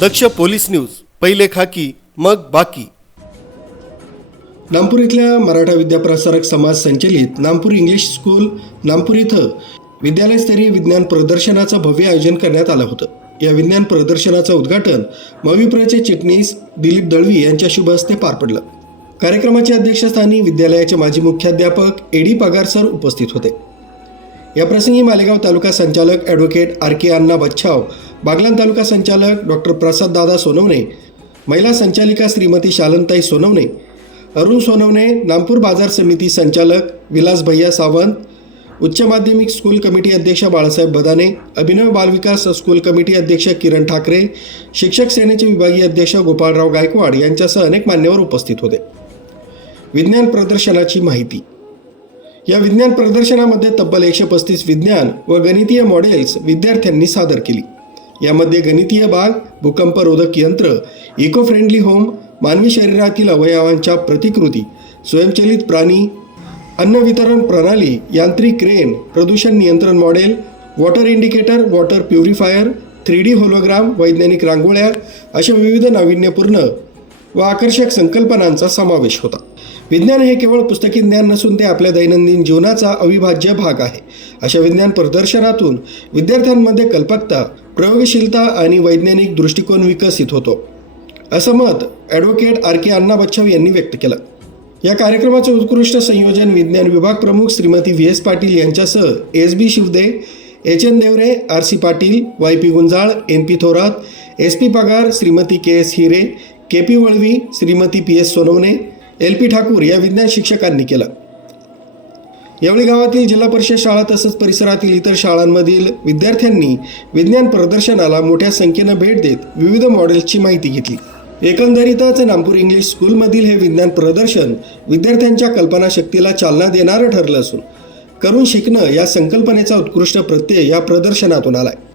दक्ष police news, पहिले खाकी मग बाकी। नामपूर इथल्या मराठा विद्याप्रसारक समाज संचलित नामपूर इंग्लिश स्कूल नामपूर इथं विद्यालयस्तरीय विज्ञान प्रदर्शनाचं भव्य आयोजन करण्यात आलं होतं। या विज्ञान प्रदर्शनाचं उद्घाटन मविप्रचे चिटणीस दिलीप दळवी यांच्या शुभ हस्ते पार पडलं। कार्यक्रमाच्या अध्यक्षस्थानी विद्यालयाचे माजी मुख्याध्यापक एडी पगार सर उपस्थित होते। याप्रसंगी मालेगाव तालुका संचालक ॲडव्होकेट आर.के. अण्णा बच्छाव, बागलाण तालुका संचालक डॉक्टर प्रसाद दादा सोनवणे, महिला संचालिका श्रीमती शालनताई सोनवणे, अरुण सोनवणे, नामपूर बाजार समिती संचालक विलास भैया सावंत, उच्च माध्यमिक स्कूल कमिटी अध्यक्ष बाळासाहेब बदाने, अभिनव बालविकास स्कूल कमिटी अध्यक्ष किरण ठाकरे, शिक्षक सेनेचे विभागीय अध्यक्ष गोपाळराव गायकवाड यांच्यासह अनेक मान्यवर उपस्थित होते। विज्ञान प्रदर्शनाची माहिती। या विज्ञान प्रदर्शनामध्ये तब्बल 135 विज्ञान व गणितीय मॉडेल्स विद्यार्थ्यांनी सादर केली। यामध्ये गणितीय बाग, भूकंपरोधक यंत्र, इको फ्रेंडली होम, मानवी शरीरातील अवयवांच्या प्रतिकृती, स्वयंचलित प्राणी, अन्न वितरण प्रणाली, यांत्रिक क्रेन, प्रदूषण नियंत्रण model, water indicator, water purifier, 3D hologram, वैज्ञानिक रांगोळ्या अशा विविध नाविन्यपूर्ण व आकर्षक संकल्पनांचा समावेश होता। विज्ञान हे केवळ पुस्तकी ज्ञान नसून ते आपल्या दैनंदिन जीवनाचा अविभाज्य भाग आहे। अशा विज्ञान प्रदर्शनातून विद्यार्थ्यांमध्ये कल्पकता, प्रयोगशीलता आणि वैज्ञानिक दृष्टिकोन विकसित होतो, असं मत ॲडव्होकेट आर.के. अण्णा बच्छाव यांनी व्यक्त केलं। या कार्यक्रमाचे उत्कृष्ट संयोजन विज्ञान विभाग प्रमुख श्रीमती व्ही.एस. पाटील यांच्यासह SB. Shivde, HN. Deore, RC. Patil, YP. Gunjal, NP. Thorat, SP. Pagar, Shrimati KS. Hire, KP. Valvi, Shrimati PS. Sonawane, LP. Thakur या विज्ञान शिक्षकांनी केलं। यावेळी गावातील जिल्हा परिषद शाळा तसंच परिसरातील इतर शाळांमधील विद्यार्थ्यांनी विज्ञान प्रदर्शनाला मोठ्या संख्येनं भेट देत विविध मॉडेल्सची माहिती घेतली। एकंदरीतच नामपूर इंग्लिश स्कूलमधील हे विज्ञान प्रदर्शन विद्यार्थ्यांच्या कल्पनाशक्तीला चालना देणारं ठरलं असून करून शिकणं या संकल्पनेचा उत्कृष्ट प्रत्यय या प्रदर्शनातून आलाय।